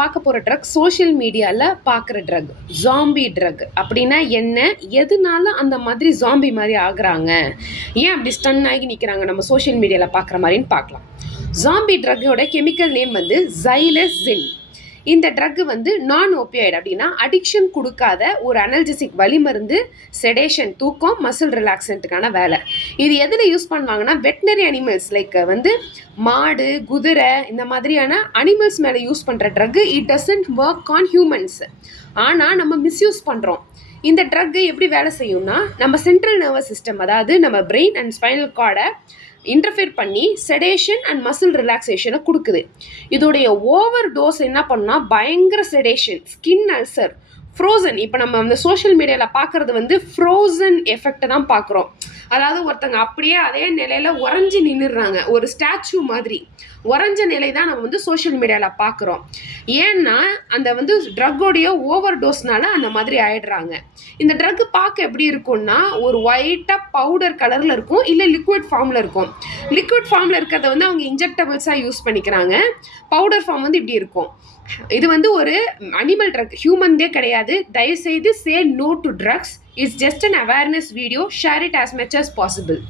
பார்க்க போகிற drug social மீடியாவில் பார்க்குற ட்ரக் ஜாம்பி ட்ரக். அப்படின்னா என்ன, எதனால அந்த மாதிரி ஜாம்பி மாதிரி ஆகுறாங்க, ஏன் அப்படி ஸ்டன் ஆகி நிற்கிறாங்க நம்ம சோஷியல் மீடியாவில் பார்க்குற மாதிரின்னு பார்க்கலாம். ஜாம்பி ட்ரக்கோட கெமிக்கல் நேம் வந்து ஜைலசின். இந்த ட்ரக் வந்து நான் ஓபியாய்டு, அப்படின்னா அடிக்ஷன் கொடுக்காத ஒரு அனல்ஜெசிக் வலிமருந்து, செடேஷன் தூக்கம், மசில் ரிலாக்ஸன்ட்டுக்கான வேலை. இது எதில் யூஸ் பண்ணுவாங்கன்னா வெட்டினரி அனிமல்ஸ் லைக் வந்து மாடு, குதிரை இந்த மாதிரியான அனிமல்ஸ் மேலே யூஸ் பண்ணுற drug. It doesn't work on humans. ஆனால் நம்ம மிஸ்யூஸ் பண்ணுறோம். இந்த ட்ரக் எப்படி வேலை செய்யும்னா நம்ம சென்ட்ரல் நர்வஸ் சிஸ்டம், அதாவது நம்ம பிரெயின் அண்ட் ஸ்பைனல் கார்டை இன்டர்ஃபியர் பண்ணி செடேஷன் அண்ட் மசில் ரிலாக்ஸேஷனை கொடுக்குது. இதோடைய ஓவர் டோஸ் என்ன பண்ணா பயங்கர செடேஷன், ஸ்கின் அல்சர், ஃப்ரோசன். இப்போ நம்ம அந்த சோஷியல் மீடியாவில் பார்க்குறது வந்து ஃப்ரோசன் எஃபெக்டை தான் பார்க்குறோம். அதாவது ஒருத்தங்க அப்படியே அதே நிலையில் உறைஞ்சி நின்றுடுறாங்க, ஒரு ஸ்டாச்சு மாதிரி உறைஞ்ச நிலை தான் நம்ம வந்து சோஷியல் மீடியாவில் பார்க்குறோம். ஏன்னா அந்த வந்து ட்ரக்கோடைய ஓவர் டோஸ்னால அந்த மாதிரி ஆயிடுறாங்க. இந்த ட்ரக் பார்க்க எப்படி இருக்கும்னா ஒரு ஒயிட்டாக பவுடர் கலரில் இருக்கும், இல்லை லிக்விட் ஃபார்மில் இருக்கும். லிக்விட் ஃபார்மில் இருக்கிறத வந்து அவங்க இன்ஜெக்டபிள்ஸாக யூஸ் பண்ணிக்கிறாங்க. பவுடர் ஃபார்ம் வந்து இப்படி இருக்கும். இது வந்து ஒரு அனிமல் ட்ரக், ஹியூமன்தே கிடையாது. தயவுசெய்து say no to drugs. It's just an awareness video. Share it as much as possible.